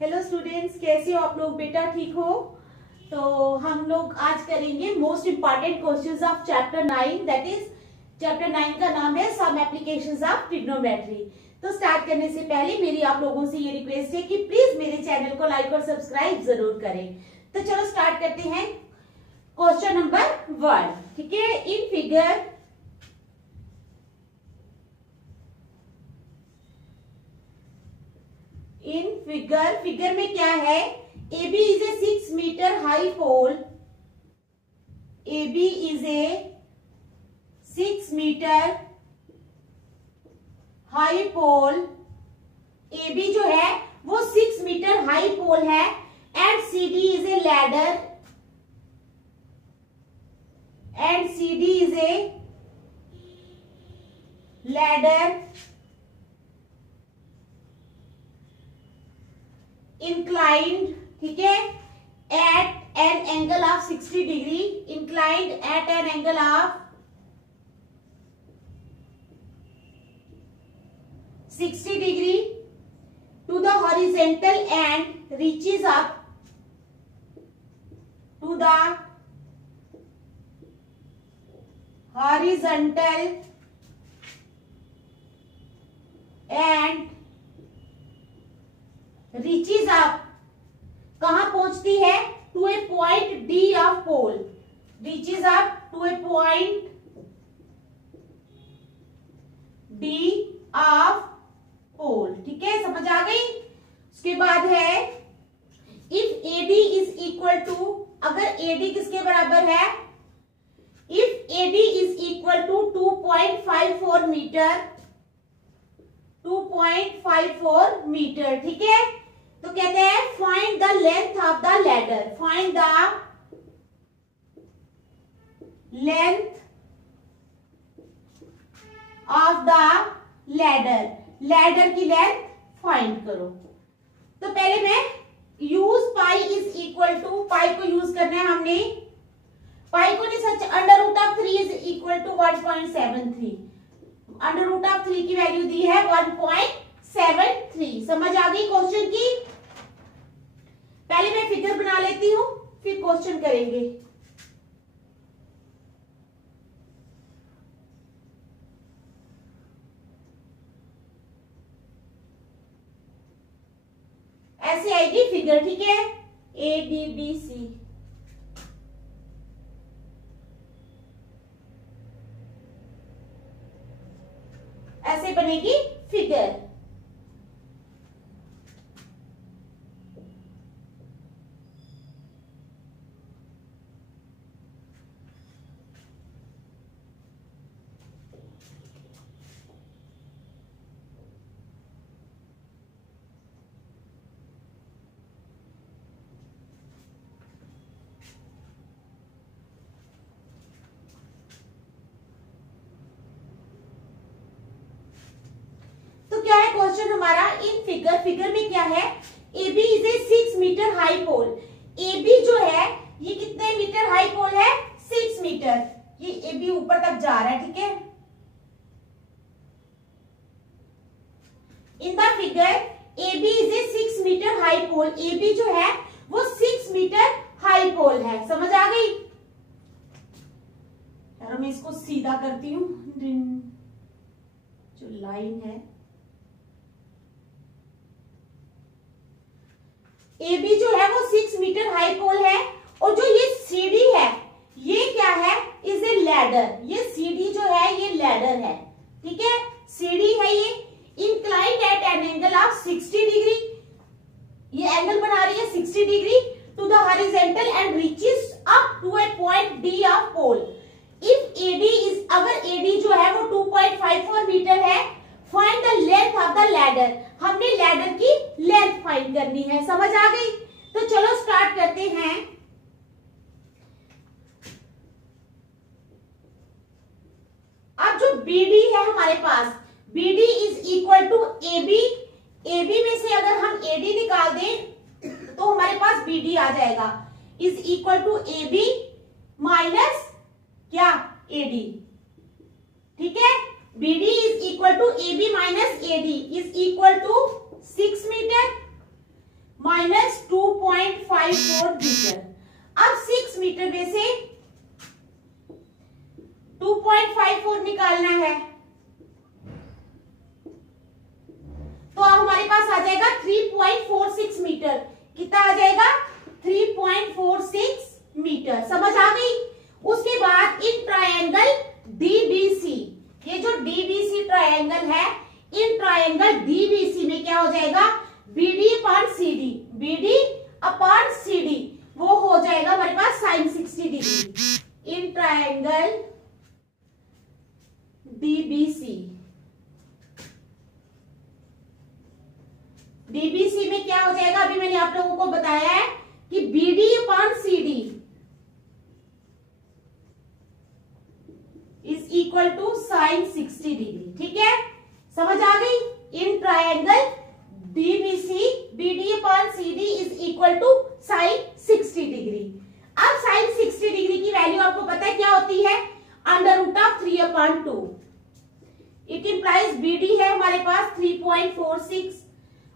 Hello students, कैसे हो आप लोग? बेटा ठीक हो? तो हम लोग आज करेंगे most important questions of chapter 9, that is chapter 9 का नाम है सम एप्लीकेशंस ऑफ ट्रिग्नोमेट्री। तो स्टार्ट करने से पहले मेरी आप लोगों से ये रिक्वेस्ट है कि प्लीज मेरे चैनल को लाइक और सब्सक्राइब जरूर करें। तो चलो स्टार्ट करते हैं क्वेश्चन नंबर 1। ठीक है, इन फिगर में क्या है? AB is a 6 meter high pole. AB is a 6 meter high pole. AB जो है वो 6 मीटर हाई पोल है and CD is a ladder. And CD is a ladder inclined, ठीक है, at an angle of 60 degree, inclined at an angle of 60 degree to the horizontal and reaches up to the horizontal and reaches up, कहां पहुंचती है? To a point D of pole, reaches up to a point D of pole। ठीक है, समझ आ गई? उसके बाद है if AD is equal to, अगर AD किसके बराबर है? if AD is equal to 2.54 metre, 2.54 metre, ठीक है, तो कहते हैं find the length of the ladder, find the length of the ladder, ladder की लेंथ फाइंड करो। तो पहले मैं use pi is equal to, pi को यूज करना है हमने, पाई को नहीं such, under root of 3 is equal to 1.73, under root of 3 की वैल्यू दी है 1.73। समझ आ गई क्वेश्चन की? पहले मैं फिगर बना लेती हूं, फिर क्वेश्चन करेंगे। ऐसे आएगी फिगर, ठीक है, ADBC। ऐसे बनेगी फिगर। क्या है क्वेश्चन हमारा? इन फिगर में क्या है? AB is a 6 metre high pole. AB जो है ये कितने मीटर हाई पोल है? 6 मीटर। ये AB ऊपर तक जा रहा है, ठीक है। In the figure AB is a 6 metre high pole, AB जो है वो 6 मीटर हाई पोल है। समझ आ गई? यार मैं इसको सीधा करती हूँ, जो लाइन है AB जो है वो 6 मीटर हाई पोल है, और जो ये CD है ये क्या है? Is a ladder. ये CD जो है ये लैडर है, ठीक है, CD है ये, inclined at an angle of 60 degree, ये एंगल बना रही है 60 degree to the horizontal and reaches up to a point D of pole. If AD is, अगर AD जो है वो 2.54 मीटर है, find the length of the ladder, हमने लैडर की लेंथ फाइंड करनी है। समझ आ गई? तो चलो स्टार्ट करते हैं। अब जो BD है हमारे पास, BD is equal to AB, AB में से अगर हम AD निकाल दें तो हमारे पास BD आ जाएगा, is equal to AB minus क्या? AD, ठीक है। BD is equal to AB minus AD is equal to 6 metre 2.54 metre. अब 6 मीटर में से 2.54 निकालना है, तो अब हमारे पास आ जाएगा 3.46 मीटर। कितना आ जाएगा? 3.46 मीटर। समझ आ गई? उसके बाद इन ट्रायंगल डीबीसी, ये जो डीबीसी ट्रायंगल है, इन ट्रायंगल डीबीसी में क्या हो जाएगा? BD upon CD, BD upon CD वो हो जाएगा हमारे पास sin 60 degree. In triangle DBC, DBC में क्या हो जाएगा? अभी मैंने आप लोगों को बताया है कि BD upon CD is equal to sin 60 degree. ठीक है, समझ आ गई? In triangle DBC BD upon CD is equal to sin 60 degree. अब sin 60 डिग्री की वैल्यू आपको पता है क्या होती है? Under root of 3/2। It implies BD है हमारे पास 3.46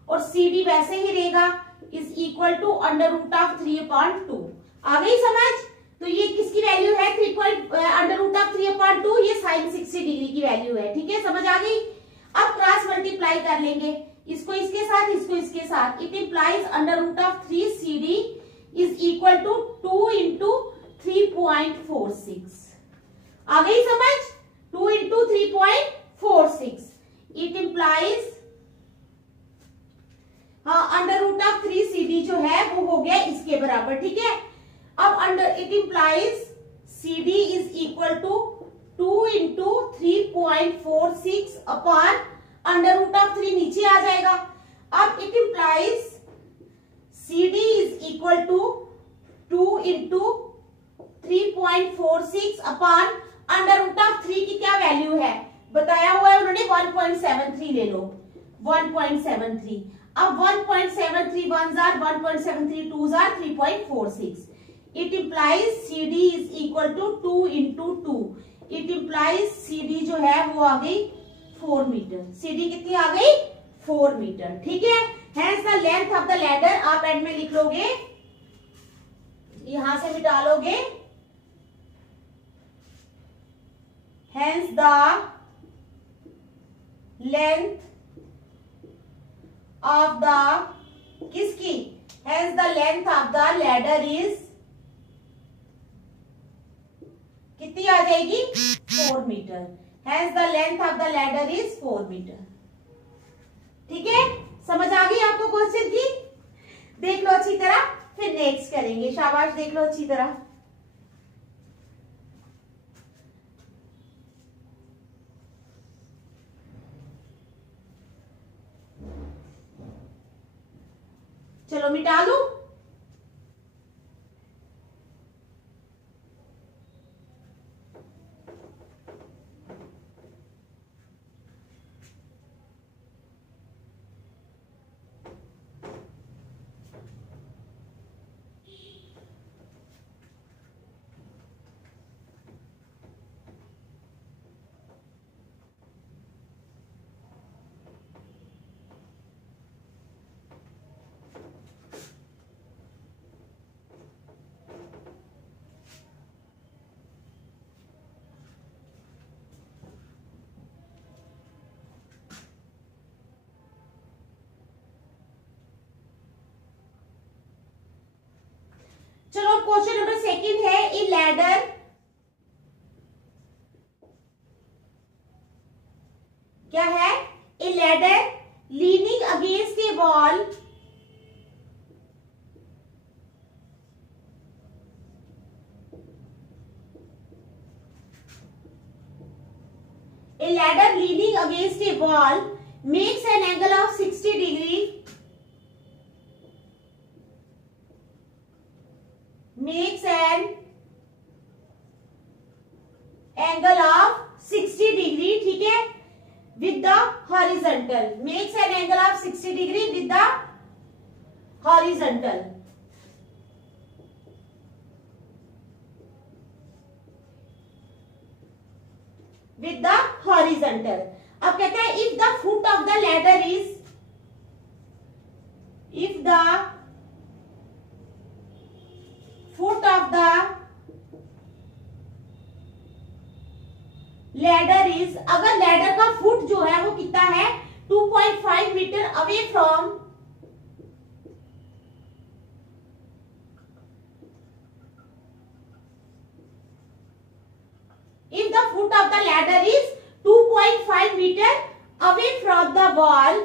और सीडी वैसे ही रहेगा, is equal to under root of 3/2। आ गई समझ? तो ये किसकी वैल्यू है? अंडर रूट ऑफ 3/2, ये sin 60 डिग्री की वैल्यू है। ठीक है, समझ आ गई? अब क्रॉस मल्टीप्लाई कर लेंगे, इसको इसके साथ, इसको इसके साथ। It implies under root of 3 CD is equal to 2 into 3.46। आ गई समझ? 2 into 3.46। It implies under root of 3 CD जो है वो हो गया इसके बराबर। ठीक है, अब under it implies CD is equal to 2 into 3.46 upon under root of 3 नीचे आ जाएगा। अब it implies CD is equal to 2 into 3.46 upon under root of 3 की क्या वैल्यू है? बताया हुआ है उन्होंने 1.73 ले लो, 1.73। अब 1.73 1s are 1.73 2s are 3.46। It implies CD is equal to 2 into 2। It implies CD जो है वो आ गई 4 मीटर। CD कितनी आ गई? 4 मीटर। ठीक है, hence the length of the ladder आप एंड में लिख लोगे, यहां से मिटा लोगे। Hence the length of the किसकी? Hence the length of the ladder is कितनी आ जाएगी? 4 metre. Hence the length of the ladder is 4 metre. ठीक है, समझ आ गई आपको क्वेश्चन की? देख लो अच्छी तरह, फिर नेक्स्ट करेंगे। शाबाश, देख लो अच्छी तरह। चलो मिटा लूं। चलो क्वेश्चन नंबर सेकंड है, ए लैडर क्या है? ए ladder leaning against a wall a ladder leaning against a wall makes an angle of 60 degree makes an angle of 60 degree, ठीक है, with the horizontal, makes an angle of 60 degree with the horizontal, with the horizontal। अब कहते हैं if the foot of the ladder is, if the ladder is, अगर ladder का foot जो है वो कितना है 2.5 metre away from if the foot of the ladder is 2.5 meter away from the wall,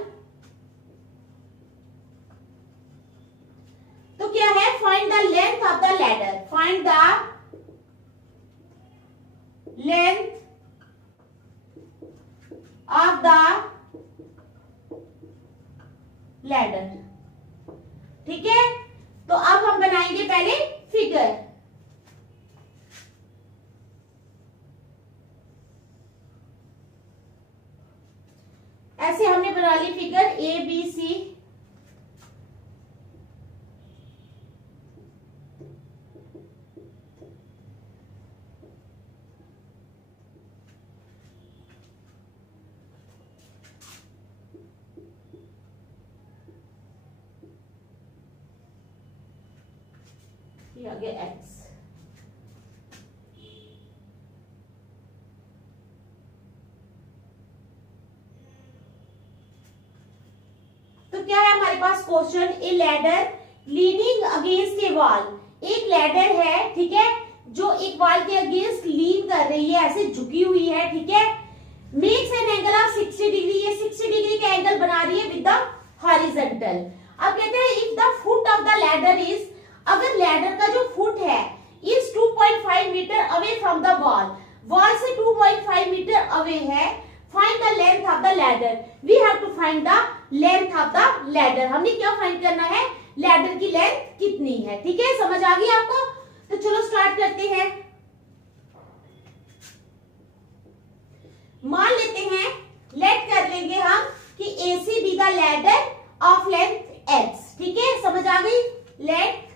तो क्या है, find the length of the ladder, find the length of the ladder। ठीक है, तो अब हम बनाएंगे पहले फिगर। ऐसे हमने बना ली फिगर ए बी सी, ये आगे एक्स। तो क्या है हमारे पास question, a ladder leaning against a wall, एक लैडर है, ठीक है, जो एक वॉल के अगेंस्ट लीन कर रही है, ऐसे झुकी हुई है, ठीक है, makes an angle of 60 degree, ये 60 डिग्री का एंगल बना रही है विद द हॉरिजॉन्टल। अब कहते हैं if the foot of the ladder is, अगर लैडर का जो फुट है is 2.5 metre away from the wall, wall से 2.5 मीटर अवे है, find the length of the ladder, we have to find the length of the ladder. हमने क्या find करना है, लैडर की लेंथ कितनी है। ठीक है, समझ आ गई आपको? तो चलो स्टार्ट करते हैं। मान लेते हैं, लेट कर लेंगे हम कि AC be the ladder of length x। ठीक है, समझ आ गई? Let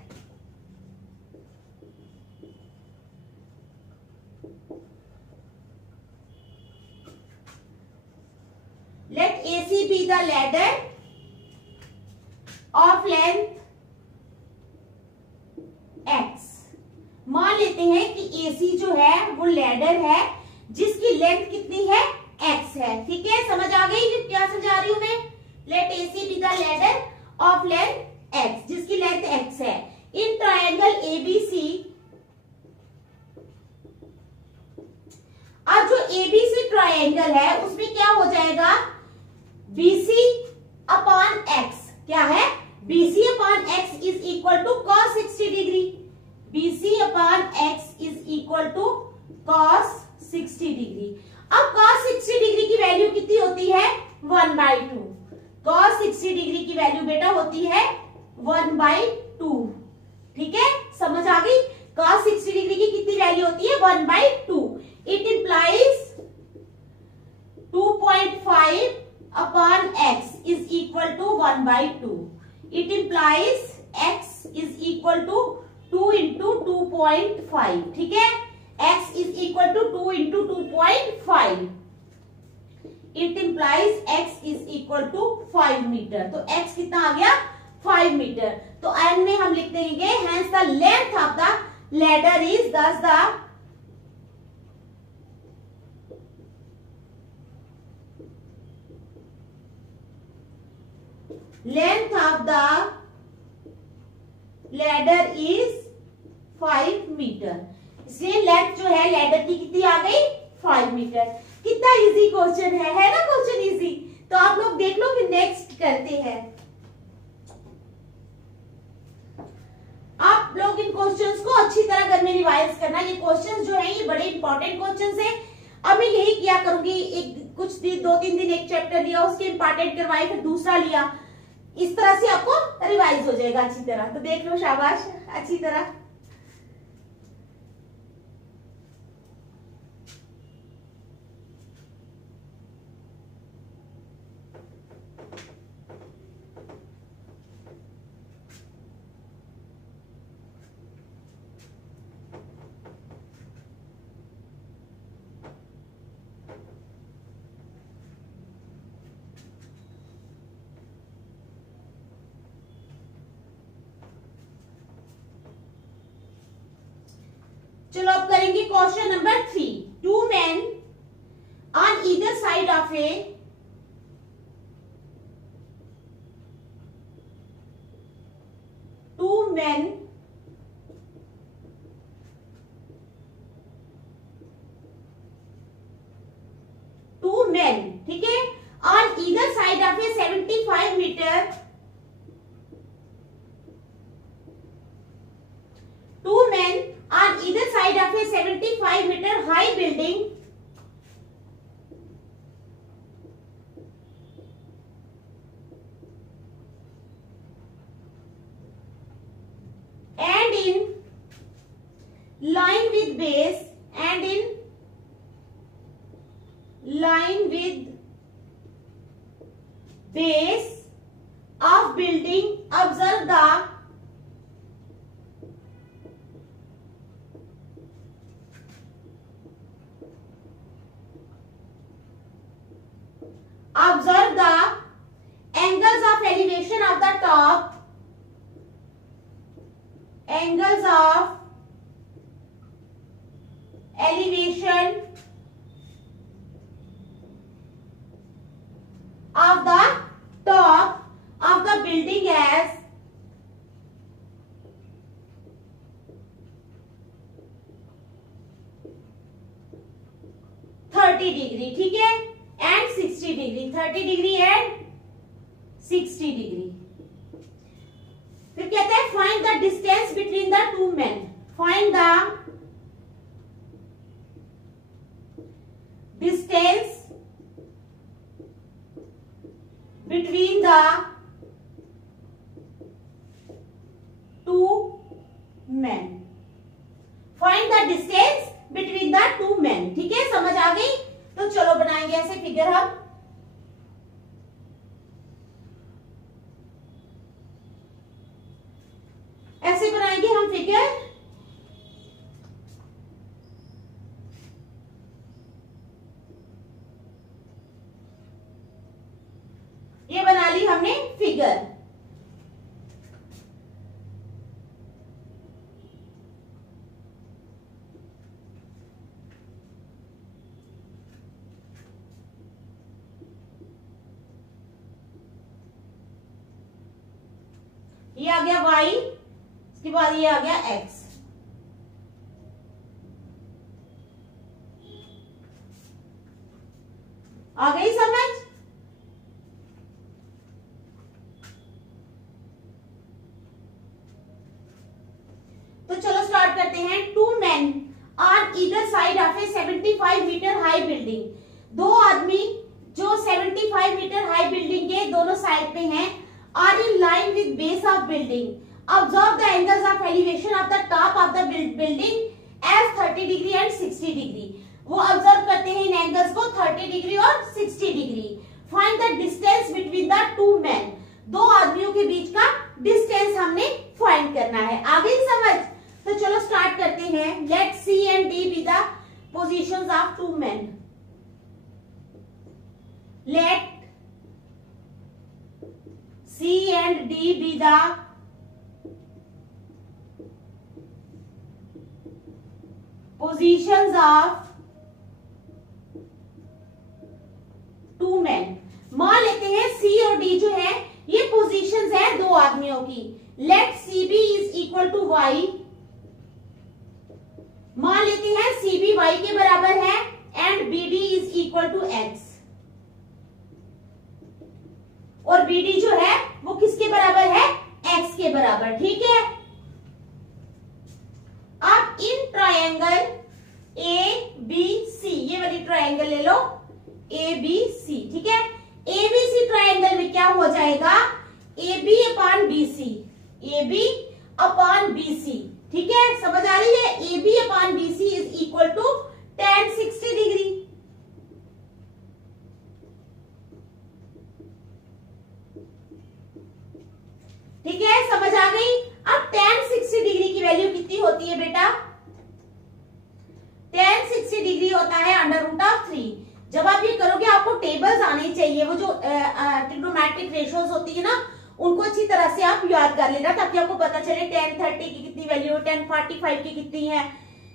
AC be the ladder of length x। मान लेते हैं कि AC जो है वो लैडर है जिसकी लेंथ कितनी है, x है। ठीक है, समझ आ गई क्या समझा रही हूं मैं? Let AC be the ladder of length x, जिसकी लेंथ x है, इन ट्रायंगल ABC। अब जो ABC ट्रायंगल है उसमें क्या हो जाएगा, BC अपॉन x, क्या है, BC upon x is equal to cos 60 degree, BC upon x is equal to cos 60 degree. अब cos 60 डिग्री की वैल्यू कितनी होती है, 1/2। cos 60 डिग्री की वैल्यू बेटा होती है 1/2। ठीक है, समझ आ गई? cos 60 डिग्री की कितनी वैल्यू होती है, 1/2। It implies 2.5 upon x is equal to 1/2. It implies x is equal to 2 into 2.5. ठीक है, x is equal to 2 into 2.5. It implies x is equal to 5 metre. तो x कितना आ गया, 5 मीटर। तो n में हम लिख देंगे hence the length of the ladder is, thus the length of the ladder is 5 metre. इसलिए लेंथ जो है लैडर की कितनी आ गई, 5 मीटर। कितना इजी क्वेश्चन है ना? Question easy. तो आप लोग देख लो, फिर नेक्स्ट करते हैं। आप लोग इन क्वेश्चंस को अच्छी तरह घर में रिवाइज करना। ये क्वेश्चंस जो है ये बड़े इंपॉर्टेंट क्वेश्चंस है। अब मैं यही किया करूंगी, एक कुछ दिन 2-3 दिन एक चैप्टर लिया, उसके इंपॉर्टेंट करवाए, फिर दूसरा लिया, इस तरह से आपको रिवाइज हो जाएगा अच्छी तरह। तो देख लो, शाबाश, अच्छी तरह। चलो अब करेंगे question number 3। 2 men side of a two men ठीक है, on either side of a 75 meter, two men on either side of a 75 meter high building and in line with base of building observe the angles of elevation of the top, angles of elevation of the top of the building as 30 degree, ठीक है, and 60 degree, 30 degree and 60 degree. फिर कहते हैं find the distance between the to men, find the distance between the to men, find the distance between the to men, ठीक है, समझ आ गई। तो चलो बनाएंगे ऐसे फिगर हम। ऐसे बनाएंगे हम फिगर। ये बना ली हमने फिगर। ये आ गया y, इसके बाद ये आ गया x। आ गई समझ? तो चलो स्टार्ट करते हैं। Two men on either side of a 75 metre high building, दो आदमी जो 75 मीटर हाई बिल्डिंग के दोनों साइड पे हैं, are in line with base of building. Observe the angles of elevation of the top of the building as 30 degree and 60 degree. वो observe करते हैं इन एंगल्स को 30 डिग्री और 60 degree. Find the distance between the to men, दो आदमियों के बीच का डिस्टेंस हमने फाइंड करना है। आ गई समझ? तो चलो स्टार्ट करते हैं। Let C and D be the positions of two men. Let C and D be the positions of two men. मान लेते हैं C और D जो है ये पोजीशंस है दो आदमियों की। Let CB is equal to Y. मान लेते हैं CB Y के बराबर है and BD is equal to X. और BD जो है वो किसके बराबर है? X के बराबर, ठीक है। अब इन ट्रायंगल ABC, ये वाली ट्रायंगल ले लो ABC, ठीक है। ABC ट्रायंगल में क्या हो जाएगा? AB upon BC, AB upon BC, ठीक है, समझ आ रही है? AB upon BC is equal to tan 60 degree. ठीक है, समझ आ गई? अब tan 60 डिग्री की वैल्यू कितनी होती है बेटा? tan 60 डिग्री होता है √3। जब आप ये करोगे आपको टेबल्स आने चाहिए, वो जो ट्रिग्नोमेट्रिक रेशियोज होती है ना, उनको अच्छी तरह से आप याद कर लेना ताकि आपको पता चले tan 30 की कितनी वैल्यू, tan 45 की कितनी है।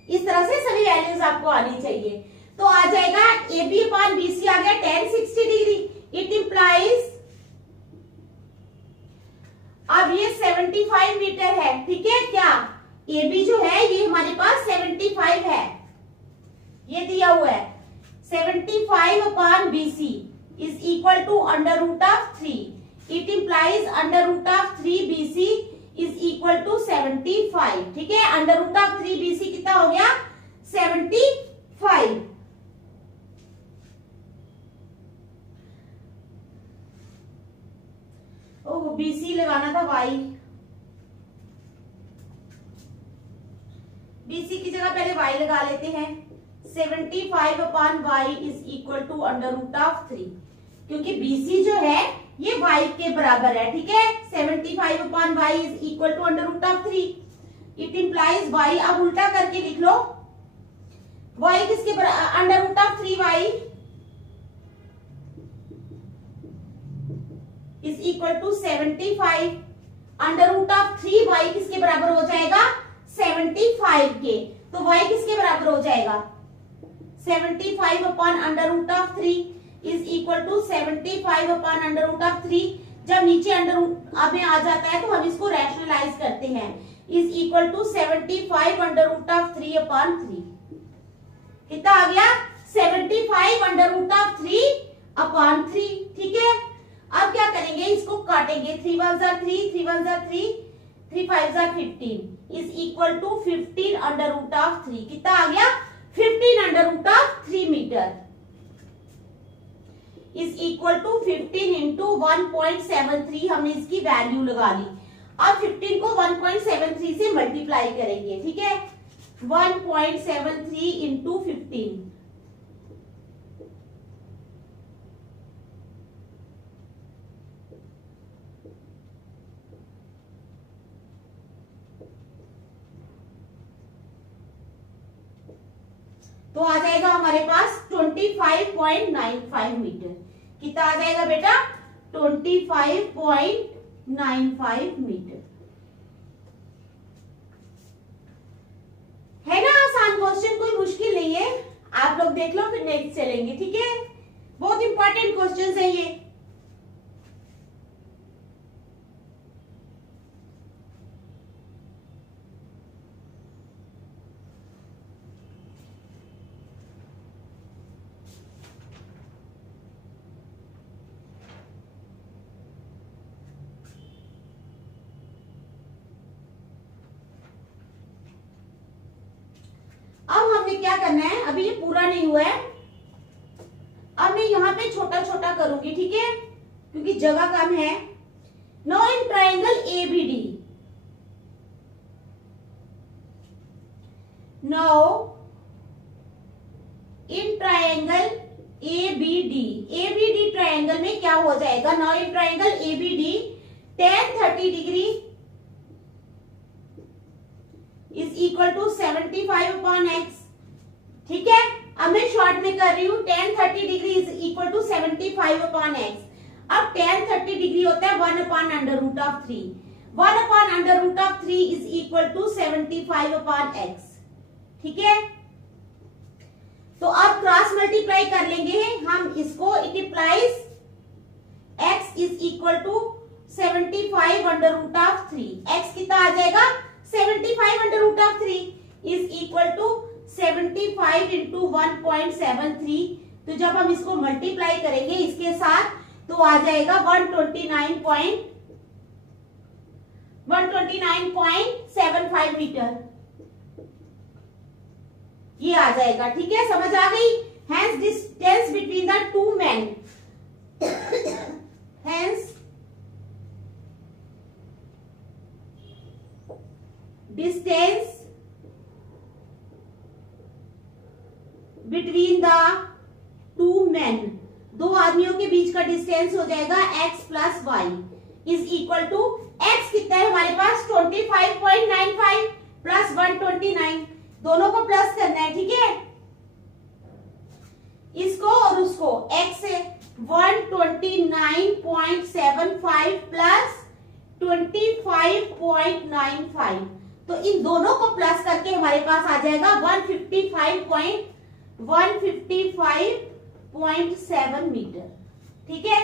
इस तरह से सभी वैल्यूज आपको आनी चाहिए। तो आ जाएगा AB अपॉन BC आ गया tan 60 डिग्री। इट इंप्लाइज, अब ये 75 मीटर है, ठीक है। क्या AB जो है ये हमारे पास 75 है, ये दिया हुआ है। 75 upon BC is equal to under root of 3। It implies under root of 3 BC is equal to 75, ठीक है। अंडर रूट ऑफ 3 BC कितना हो गया? 75। ओह, BC लगाना था Y, BC की जगह पहले Y लगा लेते हैं। 75 upon Y is equal to under root of 3, क्योंकि BC जो है ये Y के बराबर है, ठीक है। 75 upon Y is equal to under root of 3। It implies Y, अब उल्टा करके लिख लो, Y किसके बराबर? Under root of 3Y is equal to 75। Under root of 3Y किसके बराबर हो जाएगा? 75 के। तो Y किसके बराबर हो जाएगा? 75 upon under root of 3 is equal to 75 upon under root of 3। जब नीचे अंडर रूट अब में आ जाता है तो हम इसको रैशनलाइज करते हैं। Is equal to 75 under root of 3 upon 3। कितना आ गया? 75 अंडर रूट ऑफ 3 अपॉन 3, ठीक है। अब क्या करेंगे? इसको काटेंगे। 3 1 जा 3, 3 1 जा 3, 3 5 जा 15 is equal to 15 under root of 3। कितना आ गया? 15 under root of 3 metre is equal to 15 into 1.73। हमने इसकी वैल्यू लगा ली। अब 15 को 1.73 से मल्टीप्लाई करेंगे, ठीक है। 1.73 इंटू 15, तो आ जाएगा हमारे पास 25.95 मीटर। कितना आ जाएगा बेटा? 25.95 मीटर। है ना आसान क्वेश्चन, कोई मुश्किल नहीं है। आप लोग देख लो, फिर नेक्स्ट चलेंगे, ठीक है। बहुत इंपॉर्टेंट क्वेश्चन है ये। क्या करना है? अभी ये पूरा नहीं हुआ है, अब मैं यहाँ पे छोटा छोटा करूंगी, ठीक है, क्योंकि जगह कम है। Now in triangle ABD, now in triangle ABD triangle में क्या हो जाएगा? Now in triangle ABD tan 30 degree is equal to 75 upon x, ठीक है। अब मैं शॉर्ट में कर रही हूं। tan 30 degree is equal to 75 upon x। अब tan 30 डिग्री होता है 1 upon under root of 3। 1 upon under root of 3 is equal to 75 upon x, ठीक है। तो अब क्रॉस मल्टीप्लाई कर लेंगे हम इसको। It implies x is equal to 75 under root of 3। x कितना आ जाएगा? 75 under root of 3 is equal to 75 into 1.73। तो जब हम इसको मल्टीप्लाई करेंगे इसके साथ तो आ जाएगा 129.75 मीटर, ये आ जाएगा, ठीक है। समझ आ गई? Hence distance between the two man, hence distance between the two man, दो आदमियों के बीच का डिस्टेंस हो जाएगा x plus y is equal to x कितना है हमारे पास? 25.95 प्लस 129, दोनों को प्लस करना है, ठीक है। इसको और उसको x से 129.75 प्लस 25.95, तो इन दोनों को प्लस करके हमारे पास आ जाएगा 155.25 155.7 मीटर। ठीक है,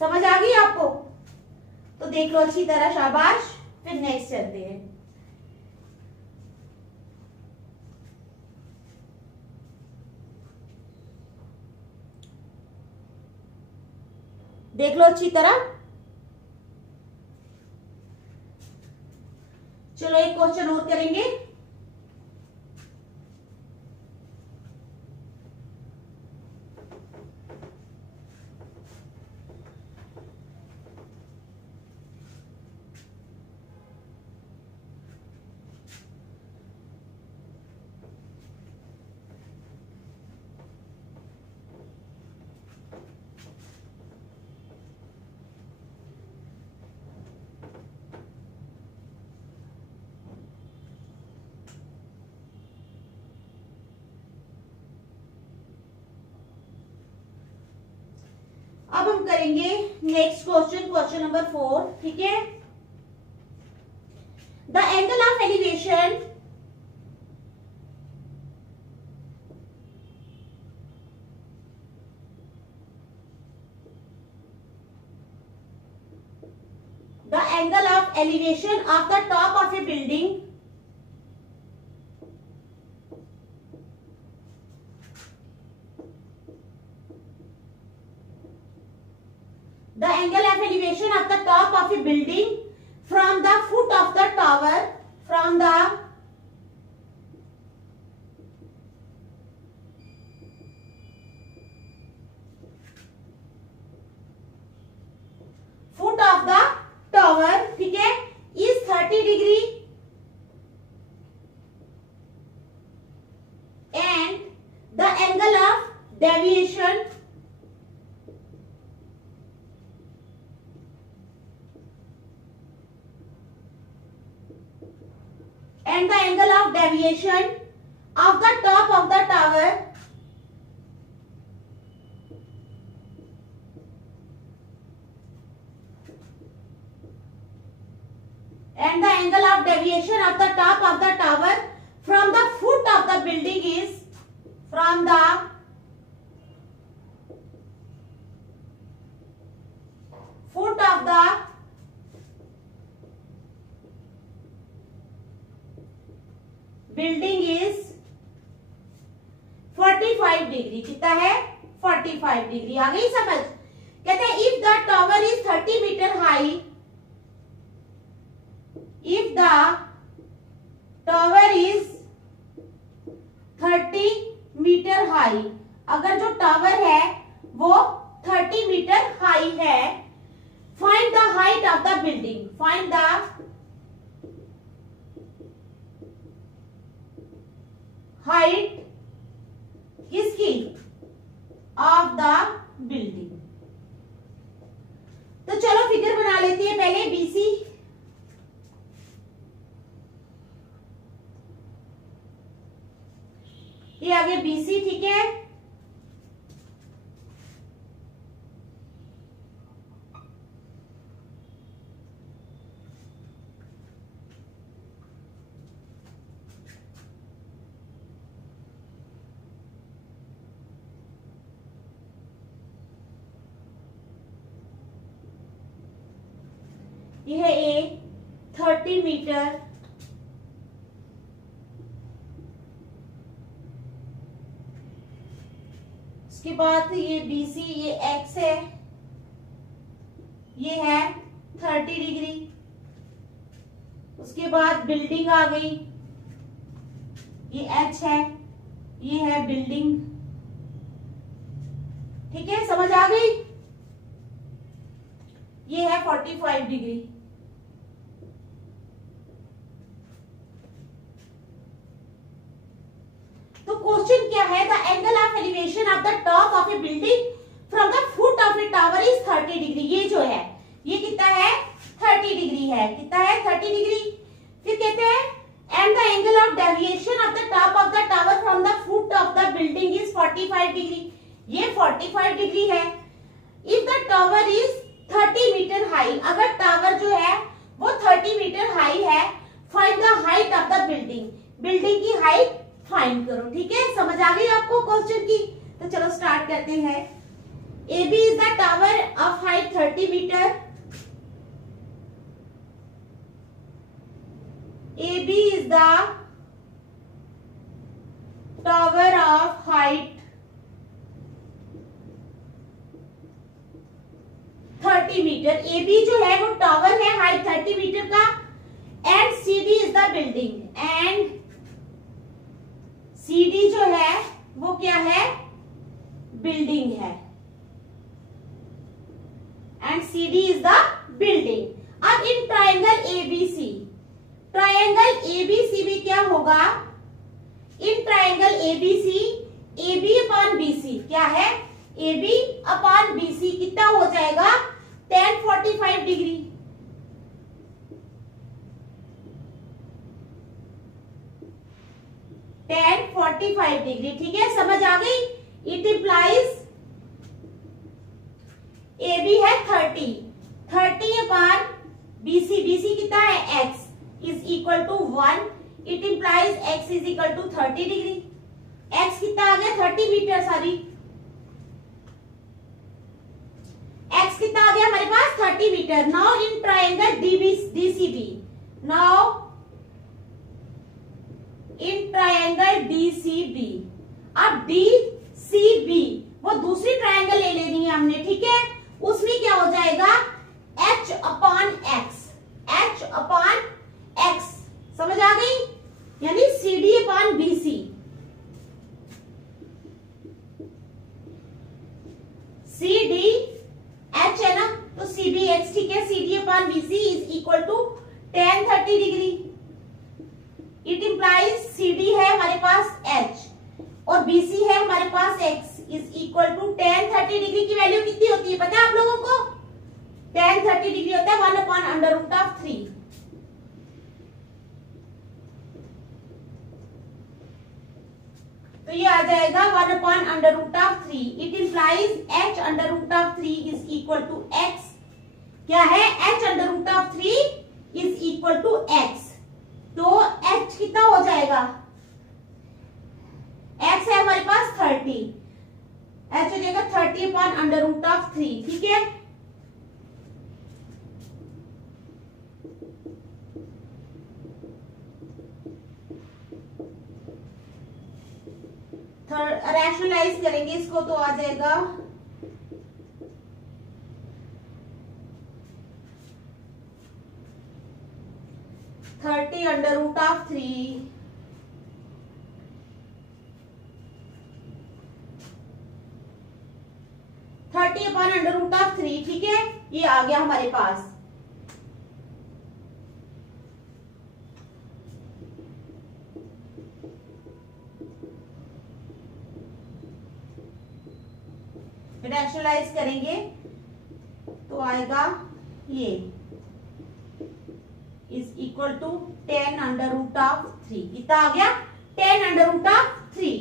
समझ आ गई आपको? तो देख लो अच्छी तरह, शाबाश। फिर नेक्स्ट चलते हैं। देख लो अच्छी तरह। चलो एक क्वेश्चन और करेंगे। अब हम करेंगे नेक्स्ट क्वेश्चन, क्वेश्चन नंबर 4। ठीक है, the angle of elevation of the top of a building from the foot of the tower, from the foot of the tower, ठीक है, is 30 degree and the angle of deviation of the top of the tower and the angle of deviation of the top of the tower from the foot of the building is from the foot of the building is 45 degree. कितना है? 45 degree. आ गई समझ? कहते हैं if the tower is 30 metre high, if the tower is 30 metre high, अगर जो tower है वो 30 मीटर हाई है, find the height of the building, find the height किसकी? Of the building. तो चलो फिगर बना लेती है पहले बीसी। ये आगे बीसी, ठीक है। यह है ए 30 मीटर, उसके बाद ये बीसी, ये एक्स है, ये है 30 डिग्री। उसके बाद बिल्डिंग आ गई, ये एच है, ये है बिल्डिंग। ठीक है, समझ आ गई? ये है 45 डिग्री। तो क्वेश्चन क्या है? The angle of elevation of the top of A building from the foot of A tower is 30 degree. ये जो है ये कितना है? 30 डिग्री है। कितना है? 30 डिग्री। फिर कहते हैं and the angle of deviation of the top of the tower from the foot of the building is 45 degree. ये 45 डिग्री है। If the tower is 30 metre high, अगर टावर जो है वो 30 मीटर हाई है, find the height of the building. Building की height find करो। ठीक है, समझ आ गई आपको क्वेश्चन की? तो चलो स्टार्ट करते हैं। A B is the tower of height 30 metre. A B is the tower of height 30 metre. A B जो है वो टावर है हाइट 30 मीटर का। And C D is the building. And C D जो है वो क्या है? बिल्डिंग है। And C D is the building. अब in triangle ABC, triangle ABC भी क्या होगा? In triangle ABC, A B upon BC क्या है? ए बी अपॉन बीसी कितना हो जाएगा? tan 45 degree. tan 45 degree. ठीक है, समझ आ गई? इट इम्प्लाइज ए बी है 30 अपॉन बीसी, बीसी कितना है? x is equal to 1। It implies x is equal to 30 degree. x कितना आ गया? 30 मीटर। सॉरी, x कितना आ गया हमारे पास? 30 metre. Now in triangle DCB, now in triangle DCB. अब डीसीबी वो दूसरी ट्राइंगल ले लेनी है हमने। ठीक है, उसमें क्या हो जाएगा? h upon x, h upon x। समझ आ गई? यानी C D upon BC. C D H है ना, तो सी बी एच। ठीक है, C D upon BC is equal to tan 30 degree. It implies C D है हमारे पास h और बीसी है हमारे पास x is equal to tan 30 degree की वैल्यू कितनी होती है पता है आप लोगों को? tan 30 डिग्री होता है 1 अपॉन अंडर रूट ऑफ 3। तो ये आ जाएगा 1 upon under root of 3। It implies h under root of 3 is equal to x। क्या है? h under root of 3 is equal to x। तो h कितना हो जाएगा? x है हमारे पास 30, h हो जाएगा 30 अपॉन अंडर रूट ऑफ 3। ठीक है, रैशनलाइज करेंगे इसको तो आ जाएगा 30 under root of 3 30 upon under root of 3। ठीक है, ये आ गया हमारे पास। रैशनलाइज करेंगे तो आएगा ये is equal to 10 under root of 3। कितना आ गया? 10 अंडर रूट ऑफ 3।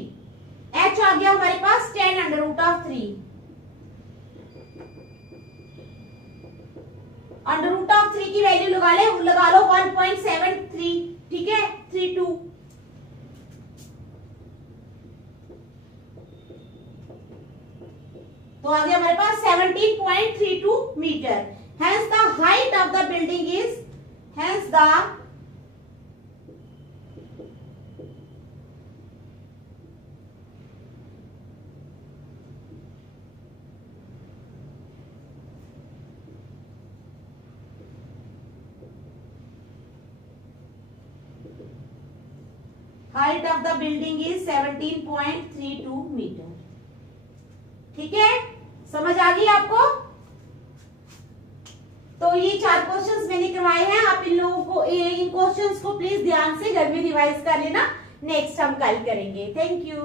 h आ गया हमारे पास 10 under root of 3। Under root of 3 की वैल्यू लगा लो 1.73। ठीक है, 32। तो आ गया हमारे पास 17.32 metre. Hence the height of the building is, hence the height of the building is 17.32 metre. ठीक है, समझ आ गई आपको? तो ये 4 क्वेश्चंस मैंने करवाए हैं। आप इन लोगों को इन क्वेश्चंस को प्लीज ध्यान से घर में रिवाइज कर लेना। नेक्स्ट हम कल करेंगे। Thank you.